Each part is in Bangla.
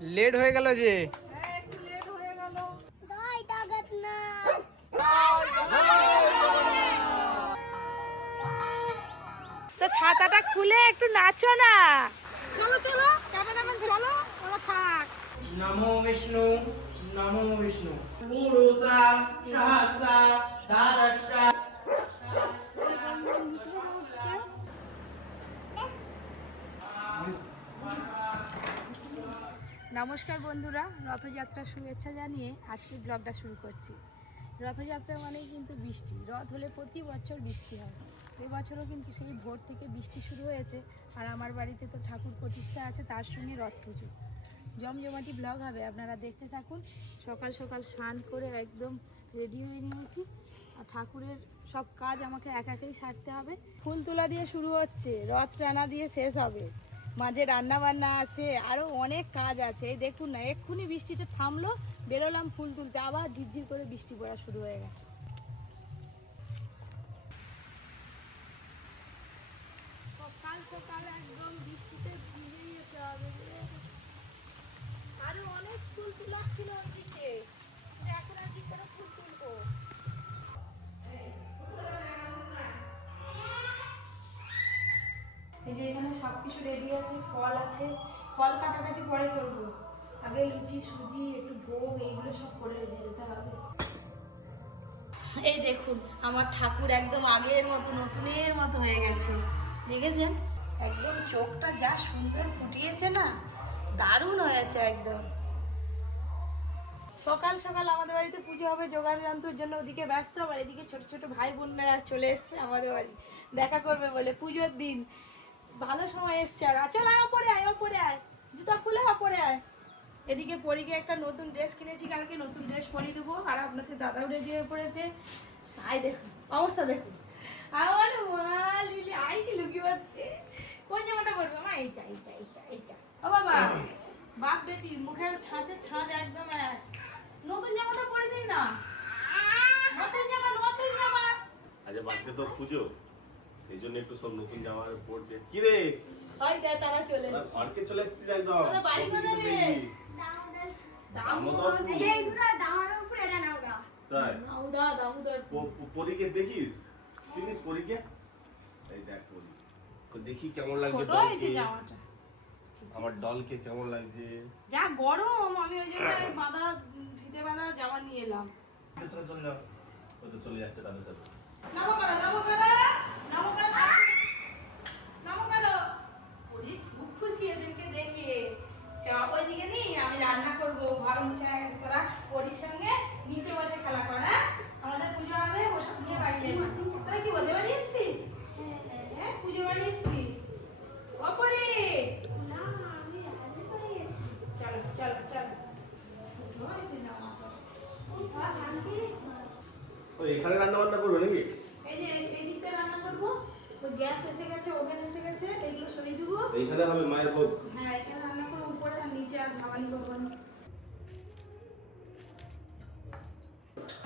লেট হয়ে গেল যে। একটু লেট হয়ে গেল। তো ছাতাটা খুলে একটু নাচো না। চলো চলো ক্যামেরাম্যান চলো, ওরা থাক। নমো বিষ্ণু, নমো বিষ্ণু। পুরুষা সহস্রা দ্বাদশা। নমস্কার বন্ধুরা, রথযাত্রার শুভেচ্ছা জানিয়ে আজকে ব্লগটা শুরু করছি। রথযাত্রা মানেই কিন্তু বৃষ্টি, রথ হলে প্রতি বছর বৃষ্টি হয়। এবছরও কিন্তু সেই ভোর থেকে বৃষ্টি শুরু হয়েছে। আর আমার বাড়িতে তো ঠাকুর প্রতিষ্ঠা আছে, তার সঙ্গে রথ পুজো। জমজমাটি ব্লগ হবে, আপনারা দেখতে থাকুন। সকাল সকাল স্নান করে একদম রেডি হয়ে নিয়েছি। আর ঠাকুরের সব কাজ আমাকে একাই সারতে হবে। ফুল তোলা দিয়ে শুরু হচ্ছে, রথ টানা দিয়ে শেষ হবে, মাঝে রান্না বান্না আছে, আরও অনেক কাজ আছে। এই দেখুন না, এক্ষুনি বৃষ্টিটা থামলো, বেরোলাম ফুল তুলতে, আবার ঝিরঝির করে বৃষ্টি পড়া শুরু হয়ে গেছে। সকাল সকাল একদম বৃষ্টিতে ভিজে যেতে হবে। আরো অনেক ফুল তোলার ছিল ওইদিকে, এখন আর কি করে ফুল তুলবো। এই যে এখানে সব কিছু রেডি আছে, ফল আছে, ফল কাটাকাটি পরে করবো। আগে লুচি সুজি একটু ভোগ এইগুলো সব করে রেখে যেতে হবে। এই দেখুন আমার ঠাকুর একদম আগের মতো নতুনের মতো হয়ে গেছে, দেখেছেন? একদম চোখটা যা সুন্দর ফুটিয়েছে না, দারুণ হয়েছে একদম। সকাল সকাল আমাদের বাড়িতে পুজো হবে, জোগাড় যন্ত্রের জন্য ওদিকে ব্যস্ত। আবার এদিকে ছোট ছোট ভাই বোনরা চলে এসছে আমাদের বাড়ি দেখা করবে বলে, পুজোর দিন। ভালো সময় এসছে। আর চল আয়, ওপরে আয়, ওপরে আয়, জুতা খুলে ওপরে আয়। এদিকে পরীকে একটা নতুন ড্রেস কিনেছি, কালকে নতুন ড্রেস পরিয়ে দেবো। আর আপনাদের দাদাও রেডি হয়ে পড়েছে। আয় দেখুন অবস্থা দেখুন, আমার মা লিলি আই কি লুকিয়ে পাচ্ছে। কোন জামাটা পরবে মা? এইটা এইটা এইটা এইটা। ও বাবা, বাপ বেটি মুখের ছাঁচে ছাঁচ একদম এক। নতুন জামাটা পরে দিই না, নতুন জামা নতুন জামা। আচ্ছা বাড়িতে তো পুজো, সেই জন্য একটু সব নতুন জামা পড়ছে। কি রে হয় দে, তারা চলে এসেছে। ঘরকে চলে এসেছিস একদম। আমাদের বাড়ি কোথায় রে? দামোদর। তাই দামোদর, দামোদর। পরীকে দেখিস, চিনিস পরীকে? এই দেখ পরী, দেখি কেমন লাগছে ছোট হয়েছে ডলকে। জামাটা। আমার ডলকে কেমন লাগছে? যা গরম, আমি ওই জন্য বাঁধা ফিতে বাঁধা জামা নিয়ে এলাম। চলে যাও, ও তো চলে যাচ্ছে তাদের সাথে। নামো করো, নামো করো, নামো করো, নামো করো। ওরে খুব খুশি এদেরকে দেখে। চল ওইদিকে নি, আমি রান্না করবো। ঘর মুছায় তোরা পরির সঙ্গে নিচে বসে খেলা কর। হ্যাঁ, আমাদের পুজো হবে, ওসব নিয়ে বাড়ি যাবো। তোরা কি বলতে বাড়ি এসছিস? হ্যাঁ, পুজো বাড়ি এসছিস? ওপরে চলো চলো চলো। ও এখানে রান্না বান্না করবে নাকি? এই যে এই দিকটা রান্না করবো, ওই গ্যাস এসে গেছে, ওভেন এসে গেছে, এগুলো সরিয়ে দেবো। এইখানে হবে মায়ের ভোগ। হ্যাঁ, এখানে রান্না করবো, উপরে আর নিচে আর ঝামানি করবো না।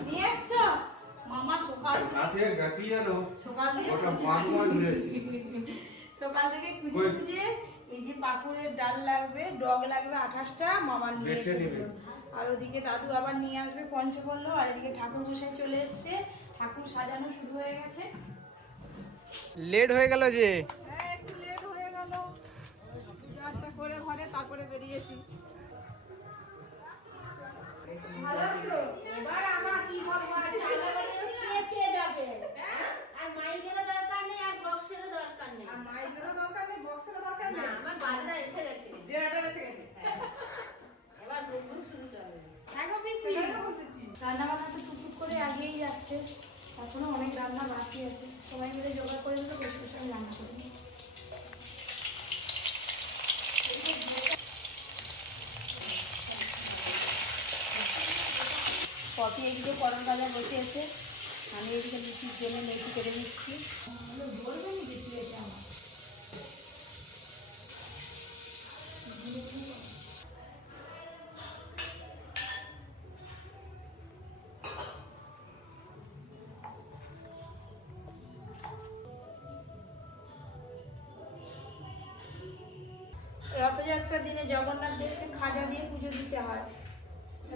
নিয়ে এসছো মামা? সকাল থেকে গেছি জানো, সকাল থেকে ওটা বাংলা ঘুরেছি। সকাল থেকে খুঁজে খুঁজে এই যে পাকুড়ের ডাল লাগবে, ডগ লাগবে 28টা, মামা নিয়ে এসেছে। আর ওদিকে দাদু আবার নিয়ে আসবে পঞ্চপল্ল। আর এদিকে ঠাকুর মশাই চলে এসছে, ঠাকুর সাজানো শুরু হয়ে গেছে। লেট হয়ে গেল যে। হ্যাঁ, একটু লেট হয়ে গেল, যাত্রা করে ঘরে তারপরে বেরিয়েছি। ভালো ছিল। এবার আমরা কি করবো? কে পেয়ে যাবে? আর মাইকেরও দরকার নেই, আর বক্সেরও দরকার নেই। আর মাইকেরও দরকার নেই, বক্সেরও দরকার না, নেই। আমার বাজনা এসে গেছে। জেনারেটর এসে গেছে। এবার বুকবুক শুধু চলবে। হ্যাঁ গো পিসি, রান্না বান্না তো টুকটুক করে আগেই যাচ্ছে, এখনো অনেক রান্না বাকি আছে। সবাই মিলে জোগাড় করে দিলে বসে বসে আমি রান্না করি। কফি এদিকে পটল ভাজা বসিয়েছে, আমি এদিকে লুচির জন্য মেথি কেটে নিচ্ছি। বলবে নি কিছু এটা আমার। রথযাত্রার দিনে জগন্নাথ দেবকে খাজা দিয়ে পুজো দিতে হয়।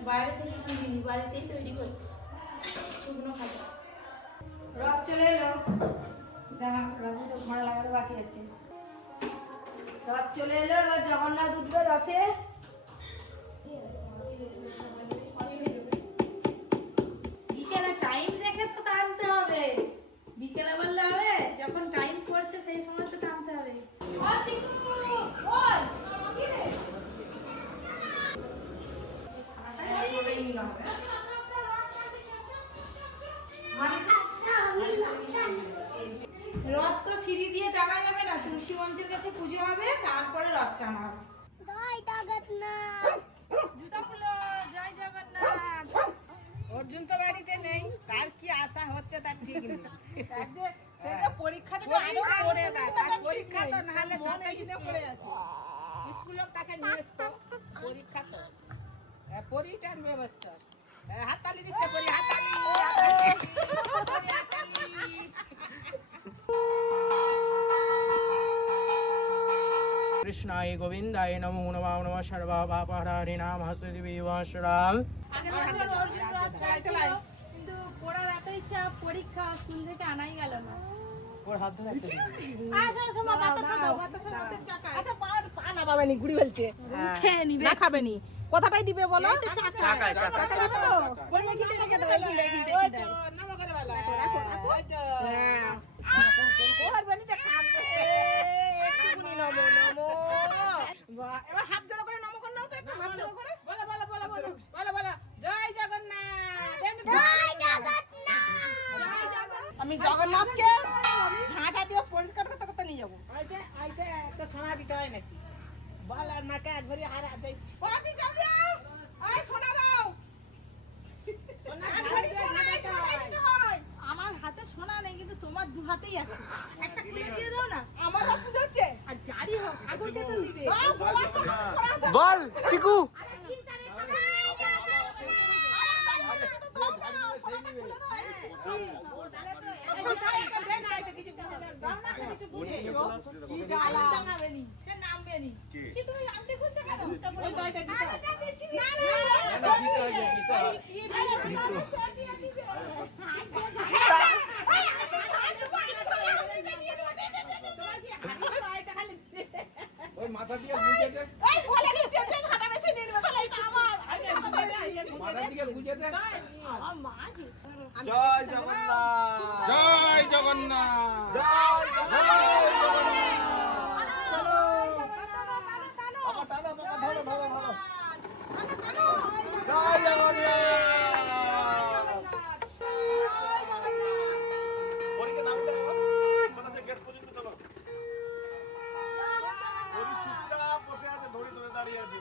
বাইরে থেকে কিনিনি, বাড়িতেই তৈরি করছি শুকনো খাজা। রথ চলে এলো, দাঁড়া রথে তো ঘোড়া লাগানো বাকি আছে। রথ চলে এলো, এবার জগন্নাথ উঠবে রথে। বিকেলে টাইম দেখে তো টানতে হবে, বিকেলে বললে হবে? যখন টাইম পড়ছে সেই সময় তো টানতে হবে। রথ তো সিঁড়ি দিয়ে টানা যাবে না, তুলসী মঞ্চের কাছে পুজো হবে, তারপরে রথ টানা হবে। জুতা খুলো, জয় জগন্নাথ। অর্জুন তো বাড়িতে নেই, তার কি আশা হচ্ছে তার ঠিক নেই। সে যে পরীক্ষা দেবে আরো পড়ে যায়, তার পরীক্ষা তো না হলে চলে গিয়ে পড়ে আছে। স্কুলে তাকে নিয়ে আসতো, পরীক্ষা তো পরী টানবে অবশ্য। হাততালি দিচ্ছে পরী, হাততালি কৃষ্ণায় গোবিন্দায় নমো নমঃ নমঃ সর্বপাপহরারি নাম হস্তি বিভাসরাম। আগের বছর অর্জুন রথ চালাচ্ছিল, কিন্তু পড়ার এতই চাপ, পরীক্ষা, স্কুল থেকে আনাই গেল না। আসো আসো মা, বাতাসা দাও, বাতাসা রথের চাকায়। আচ্ছা পা না পাবেনি, গুড়ি বলছে খেয়ে নিবে। না খাবেনি, কোথাটাই দিবে বলো? চাকায়, চাকায়। টাকা দিবে তো বলে গিলে রেখে দাও, গিলে দাও। নমো করে বলো, রাখো রাখো। হ্যাঁ করবেনি যে কাম করতে, একটুকুনি নমো নমো। বাহ, এবার হাত জোড়ো করে নমো করে নাও তো, একটু হাত জোড়ো করে বলো বলো বলো বলো বলো বলো জয় জগন্নাথ। জয় জগন্নাথ। আমি জগন্নাথকে ঝাঁটা দিয়ে পরিষ্কার করতে করতে নিয়ে যাবো। আইতে আইতে একটা সোনা দিতে হয় নাকি? বল আর মাকে এক ভরি হার আছে। ও আপনি যাবে? আয় সোনা দাও। সোনা এক ভরি সোনা দিতে হয়। আমার হাতে সোনা নেই, কিন্তু তোমার দু হাতেই আছে, একটা খুলে দিয়ে দাও না। আমার হাত পুজোচ্ছে। আর জারি হোক, ঠাকুরকে তো দিবে। দাও গোলাপ তো করা আছে। বল চিকু। দাঁড়াবেনি, সে নামবেনি। কি তুমি নামতে খুঁজছো কেন? ওই তো এটা দিতে হবে। না দিচ্ছি না। ওই মাথা দিয়ে গুজে দে, এই বলে দিচ্ছে যে ঝাঁটা বেশি নিয়ে নেবে, তাহলে এটা আমার। আমি হাতে ধরে মাথা দিয়ে গুজে দে। আমার মা যে জয় জগন্নাথ, জয় জগন্নাথ। জয় জগন্নাথ। টানো। বাবা টানো, বাবা ধরো ধরো ধরো। জয় জগন্নাথ। পরীকে নাম দাও, চলো সে গেট পর্যন্ত চলো। পরী চুপচাপ বসে আছে, ধরে ধরে দাঁড়িয়ে আছে।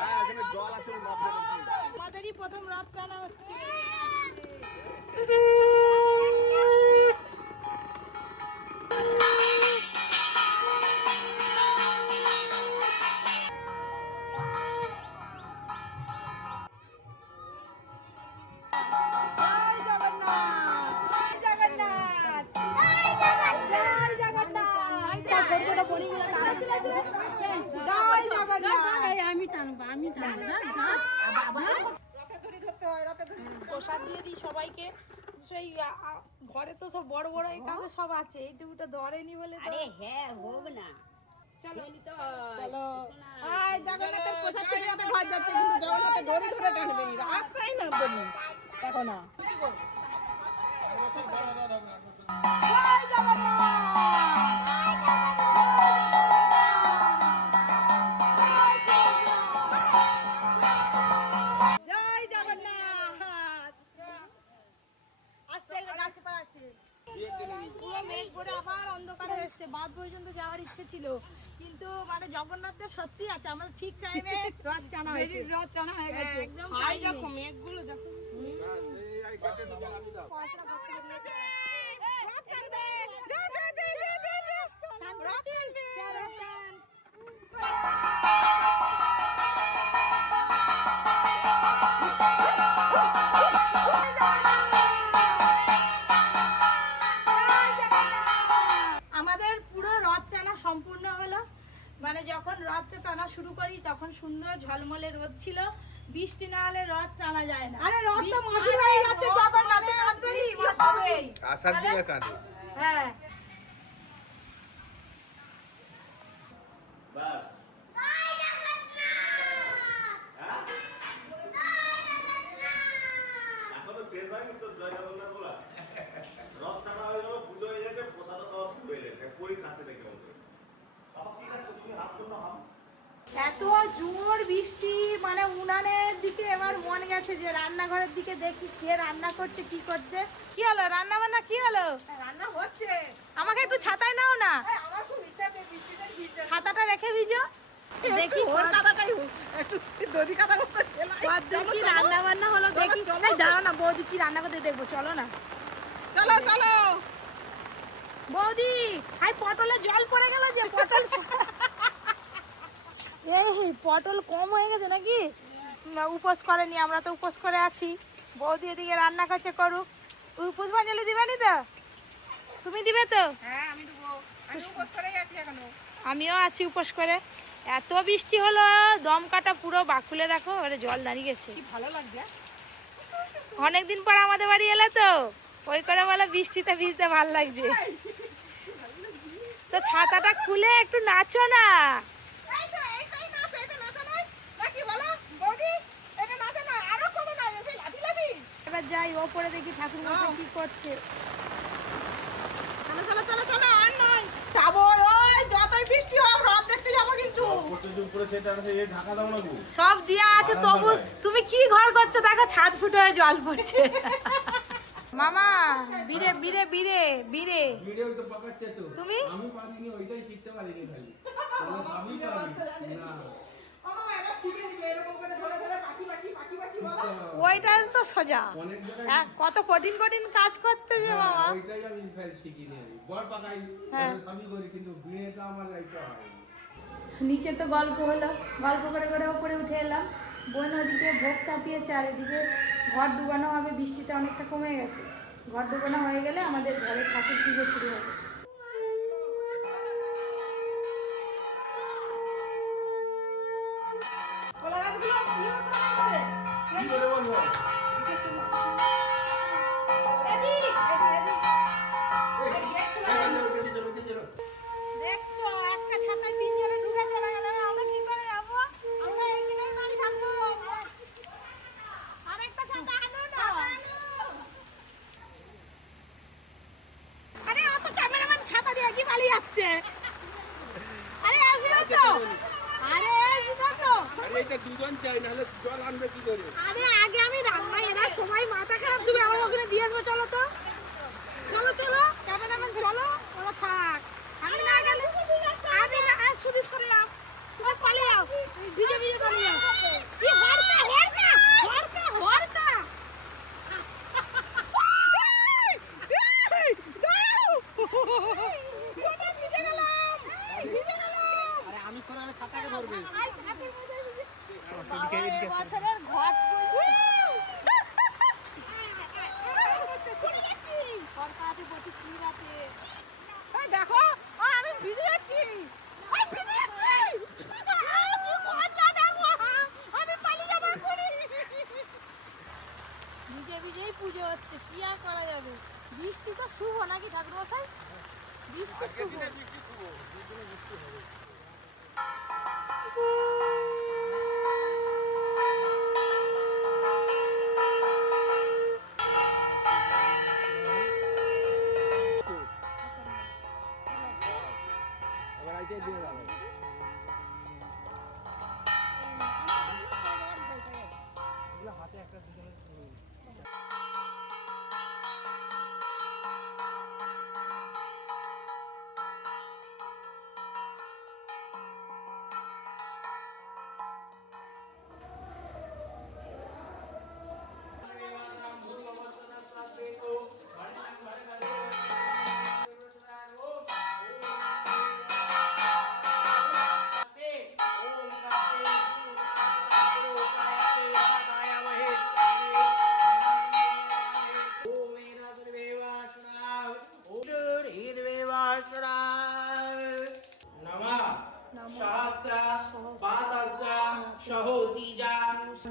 হ্যাঁ এখানে জল আছে, মাপ দেবে। আমাদেরই প্রথম রথ টানা হচ্ছে। প্রসাদ দিয়ে দিই সবাইকে। সেই ঘরে তো সব বড় বড় এই কাপে সব আছে, এইটুকুটা ধরেনি বলে। আরে হ্যাঁ, হোক না। চলো চলো। আয় জগন্নাথের প্রসাদ থেকে আমাদের ঘর যাচ্ছে, কিন্তু জগন্নাথের দড়ি ধরে টানবে নি, রাস্তায় নামবে নি। দেখো না। জয় জগন্নাথ। পুরো মেঘ করে আবার অন্ধকার হয়ে এসছে, বাদ পর্যন্ত যাওয়ার ইচ্ছে ছিল, কিন্তু মানে জগন্নাথ দেব সত্যি আছে, আমাদের ঠিক টাইমে রথ টানা হয়েছে, রথ টানা হয়ে গেছে। একদম হাই দেখো, মেঘগুলো দেখো। আমাদের পুরো রথ টানা সম্পূর্ণ হলো। মানে যখন রথ রোদ ছিল, বৃষ্টি না হলে রথ টানা যায় না। আরে রথ তো মাঝি হয়ে যাচ্ছে, বাবার নাচে কাঁদবে নি, হবেই। আসার দিকে কাঁদে। হ্যাঁ বাস এখনো শেষ হয়নি তো জয় জগন্নাথ বলা। রথ টানা হয়ে গেল, পুজো হয়ে গেছে, প্রসাদ খাওয়া শুরু হয়ে গেছে। করি খাচ্ছে দেখে বলতে বাবা কি খাচ্ছ তুমি? হাত তোলো হাম। এত জোর বৃষ্টি, মানে উনানের দিকে এবার মন গেছে যে রান্নাঘরের দিকে দেখি কে রান্না করছে কি করছে। কি হলো রান্না বান্না কি হলো? রান্না হচ্ছে। আমাকে একটু ছাতায় নাও না, আমার খুব ইচ্ছা আছে বৃষ্টিতে ভিজতে। ছাতাটা রেখে ভিজো। দেখি ওর কাদাটাই একটু দড়ি কাদা করতে খেলাই। কতজন কি রান্না বান্না হলো দেখি। এই দাঁড়াও না, বৌদি কি রান্না করতে দেখবো, চলো না। চলো চলো বৌদি, হাই পটলে জল পড়ে গেল যে পটল। এই পটল কম হয়ে গেছে নাকি? না, উপোস করেনি, আমরা তো উপোস করে আছি। বৌদি এদিকে রান্না করছে, করুক। পুষ্পাঞ্জলি দিবেনি তো? তুমি দিবে তো? হ্যাঁ আমি দেবো, আমি উপোস করেই আছি এখনো। আমিও আছি উপোস করে। এত বৃষ্টি হলো, দম কাটা পুরো বাকুলে দেখো, এবারে জল দাঁড়িয়ে গেছে। কি ভালো লাগছে। অনেকদিন পর আমাদের বাড়ি এলে তো, ওই করে বলে বৃষ্টিতে ভিজতে ভালো লাগছে। তো ছাতাটা খুলে একটু নাচো না। এই তো এইটাই নাচ, এটা নাচা নয় নাকি বলো বৌদি? এটা নাচা নয়, আরো কত নাচ আছে, লাফি লাফি। এবার যাই ওপরে দেখি ঠাকুর মশাই কি করছে। চলো চলো চলো চলো, আর নয় যাবো। ওই যতই বৃষ্টি হোক রথ দেখতে যাবো কিন্তু। উপরে সেটা ঢাকা দাও না গো। সব দিয়া আছে তবু তুমি কি ঘর করছো দেখো, ছাদ ফুটো হয়ে জল পড়ছে। মামা বিরে বিরে বিরে বিরে ভিডিও তো পাকাচ্ছে তো। তুমি? আমি পারিনি, ওইটাই শিখতে পারিনি খালি। তোমরা সবই পারি না। মামা এবার শিখে নিবে, এরকম করে ধরে ধরে পাখি পাখি পাখি পাখি বলো। ওইটা তো সোজা, অনেক জায়গায় কত কঠিন কঠিন কাজ করতে যে মামা। ওইটাই আমি ফের শিখিনি আমি। বল পাকাই, হ্যাঁ। সবই করি কিন্তু বিয়েটা আমার লাইফে হয়নি। নিচে তো গল্প হলো, গল্প করে করে ওপরে উঠে এলাম। বোন ওদিকে ভোগ চাপিয়েছে আর এদিকে ঘর ডুবানো হবে, বৃষ্টিটা অনেকটা কমে গেছে। ঘর ডুবানো হয়ে গেলে আমাদের ঘরে ঠাকুর পুজো শুরু হবে। কলা গাছগুলো কি করে কি করে বলবো? এদিক এদিক। দেখছো একটা ছাতায় তিনজনে ঢুকে চলে গেল, আমরা কি করে যাবো? আমরা এইখানেই দাঁড়িয়ে থাকবো। আরেকটা ছাতা আনো না। আরে অত ক্যামেরাম্যান ছাতা দিয়ে কি পালিয়ে যাচ্ছে? আরে আসবে তো, আরে আসবে তো। আরে এটা দুজন চাই, নাহলে জল আনবে কি করে? আরে আগে আমি রান্না, এরা সবাই মাথা খারাপ, তুমি আমার ওখানে দিয়ে আসবে। চলো তো, চলো চলো ক্যামেরাম্যান চলো, ওরা থাক। আমি না গেলে আমি না, সুদীপ সরে যাও, তুমি পালিয়ে যাও, ভিজে ভিজে পালিয়ে যাও। কি হরকা হরকা হরকা হরকা। আরে আমি সোনালে ছাতাকে ধরবে। বছরের ঘট হরকা আছে, প্রচুর স্লিপ আছে। দেখো আমি ভিজে যাচ্ছি, আমি ভিজে যাচ্ছি। কি মজা দেখো, আমি পালিয়ে যাবো এক্ষুনি। ভিজে ভিজেই পুজো হচ্ছে, কি আর করা যাবে। বৃষ্টি তো শুভ নাকি ঠাকুর মশাই? বৃষ্টি শুভ। এবার আইতে দিয়ে যাবে। হাতে একটা দুজনের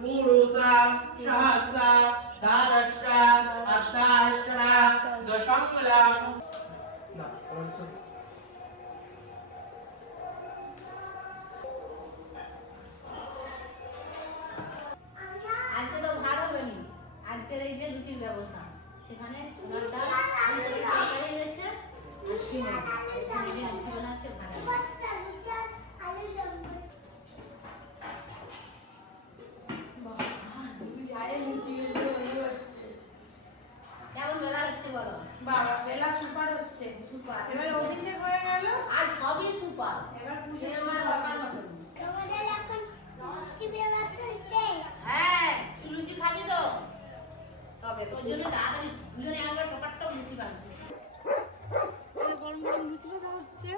পুরুষা সহস্রা দ্বাদশা অষ্টাদশা দশমলা না অলসো আজকে তো ভাত হবে নি, আজকের এই যে লুচির ব্যবস্থা, সেখানে ছোলার ডাল আলু তরকারি রয়েছে আর সিমে এখানে যে লুচি বানাচ্ছে ভাজা। কেমন বেলা হচ্ছে বলো? বাবা বেলা সুপার হচ্ছে। সুপার। এবার অভিষেক হয়ে গেল, আজ সবই সুপার। এবার পুজো এবার শুরু বাবার হবে। মতন। হ্যাঁ, তুই লুচি খাবি তো? তবে তোর জন্য তাড়াতাড়ি দুজনে একবার টপাটপ লুচি বানাচ্ছি। গরম গরম লুচি ভাজা হচ্ছে।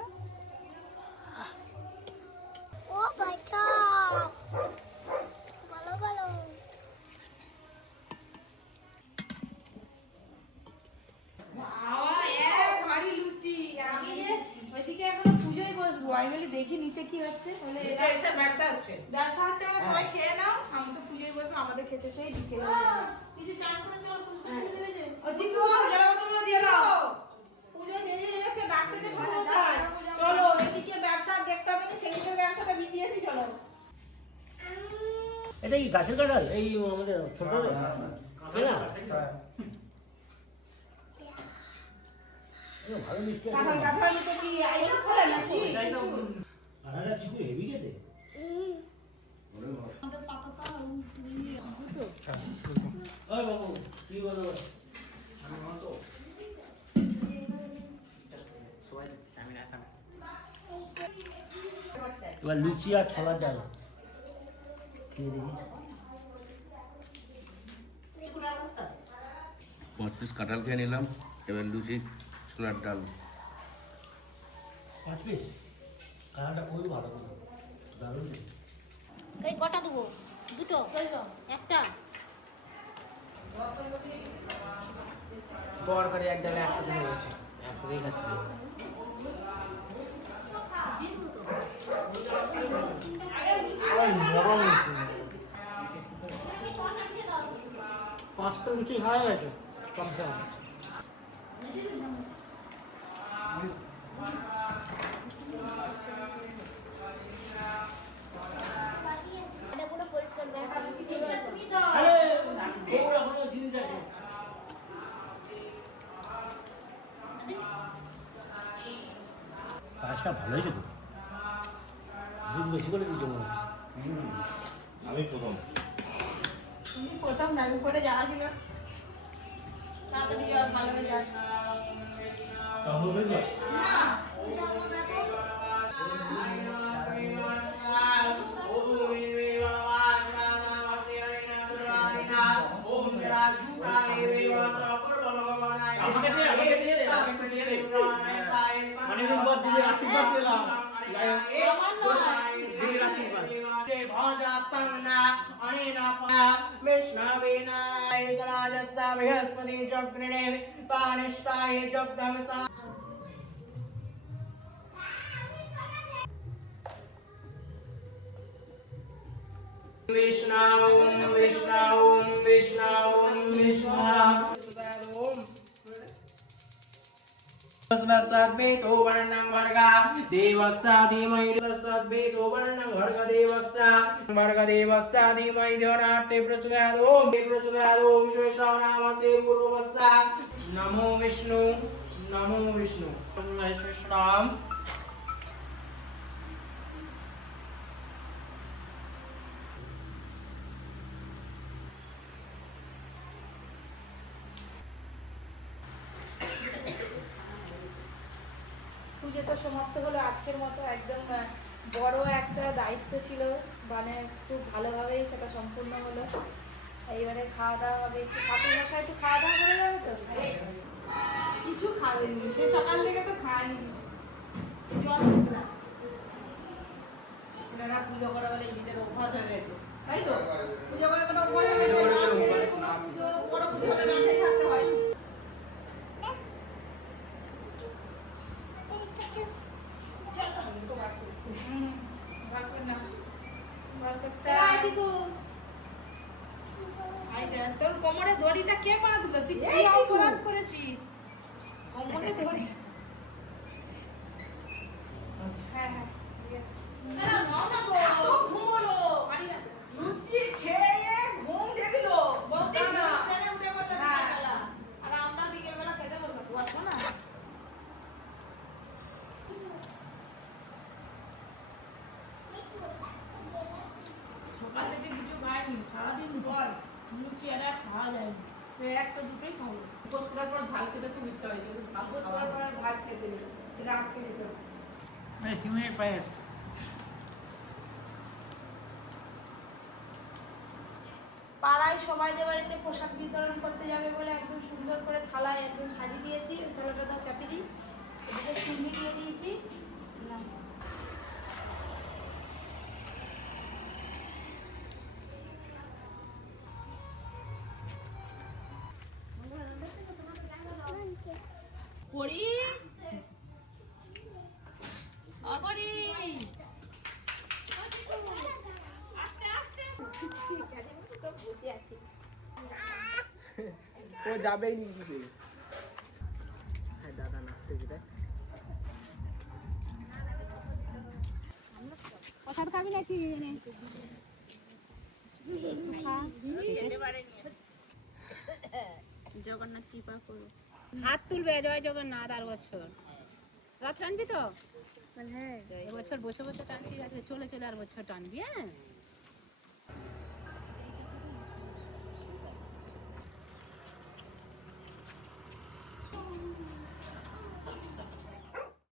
বাবা এক ভারী লুচি। আমি ওইদিকে এখনো পুজোয় বসবো, আমি বলি দেখি নিচে কি হচ্ছে। বলে এটা ব্যবসা হচ্ছে মানে সবাই খেয়ে নাও, আমি তো পুজোয় বসবো, আমাদের খেতে সেই বিকেল হয়ে যাবে। নিচে চান করে চল, পুজো করে দেবে যে। পুজো দেরি হয়ে যাচ্ছে, ডাকতেছে ঠাকুরমশাই। চলো এদিকে ব্যবসা দেখতে হবে না, সেদিকে ব্যবসাটা মিটিয়েছি, চলো। এটা কি গাছের কাঁঠাল? এই আমাদের ছোট না ভালো মিষ্টি আছে। কাঁঠাল গাছের মতো কি আইডিয়া করে নাকি? কাঁঠালটা চিকু হেভি খেতে। ওই বাবু কি বলো? এবার লুচি আর ছোলার ডাল খেয়ে দেখি। 5 পিস কাঁঠাল খেয়ে নিলাম, এবার লুচি ছোলার ডাল। 5 পিস কাঁঠালটা খুবই ভালো, দারুণ। এই কটা দেবো? দুটো? একটা? তরকারি এক ডালে একসাথে হয়ে গেছে, একসাথেই খাচ্ছি। নরম লুচি। 5টা লুচি খাওয়া গেছে কমসে কম। এটা পুরো পরিষ্কার গ্যাস আরে বউর এখনো জিনিস আছে। কাজটা ভালো হয়েছে তো, দুধ বেশি করে দিয়েছে মনে হচ্ছে। আমি প্রথম। তুমি প্রথম না, আমি করে যাওয়া ছিল তাড়াতাড়ি আর ভালো হয়ে যায় কেমন হয়েছে? না। অনেকদিন পর দিদি আশীর্বাদ পেলাম। আমার নয়। দিদির আশীর্বাদ। বৃহস্পতি চক্রে পানিষ্ঠায় জগদম Vishnu, Vishnu, Vishnu, Vishnu. तस्सद्वेतो वर्णं वर्गा देवस्य धीमहि तस्सद्वेतो वर्णं भर्गदेवस्य धीमहि धियो प्रचोदयात् ओम प्रचोदयात् ओम विश्वेश्वरावते पूर्ववस्सा नमो विष्णु श्रीराम পুজো তো সমাপ্ত হলো আজকের মতো। একদম বড় একটা দায়িত্ব ছিল, মানে খুব ভালোভাবেই সেটা সম্পূর্ণ হলো। এইবারে খাওয়া দাওয়া হবে, একটু ঠাকুর মশাই একটু খাওয়া দাওয়া করে যাবে তো। কিছু খাবেনি, সে সকাল থেকে তো খায়নি কিছু, জল গ্লাস। এনারা পুজো করা বলে ঈদের অভ্যাস হয়ে গেছে, তাই তো? পুজো করার কোনো অভ্যাস হয়ে গেছে, না খেলে কোনো পুজো, বড় পুজো হলে না খেয়ে থাকতে হয়। বার করে না, বার করতে চিকু তোর কোমরে দড়িটা কে বাঁধলো? তুই কি অপরাধ করেছিস? কোমরে দড়ি। হ্যাঁ হ্যাঁ ঠিক আছে। না নাও না গো। এত ঘুমোলো। পারি না। লুচি খেয়ে ঘুম দেখলো। বলতে সেনে উঠে পড়লো বিকেলবেলা। আর আমরা বিকেলবেলা খেতে বলবো। বলবো না। সকাল থেকে কিছু খাইনি, সারাদিন পর লুচি আর খাওয়া যায়নি। একটা দুটোই খাবো। উপোস করার পর ঝাল খেতে খুব ইচ্ছা হয়, কিন্তু ঝাল উপোস খাওয়া করার হয় পর না। ভাত খেতে নেই, সেটা আটকে দিতে হবে। সিমের পায়েস। পাড়ায় সবাইদের বাড়িতে প্রসাদ বিতরণ করতে যাবে বলে একদম সুন্দর করে থালায় একদম সাজিয়ে দিয়েছি। ওই থালাটা দাও চাপিয়ে দিই। এদিকে চিনি দিয়ে দিয়েছি। নাও। পড়ি অপরি ও যাবেই নি কিছু। হ্যাঁ দাদা নাচতে যেতে। প্রসাদ খাবি নাকি? জগন্নাথ কৃপা করো। হাত তুলবে, জয় জগন্নাথ। আর বছর রথ টানবি তো? হ্যাঁ এবছর বসে বসে টানছিস, আজকে চলে চলে আর বছর টানবি। হ্যাঁ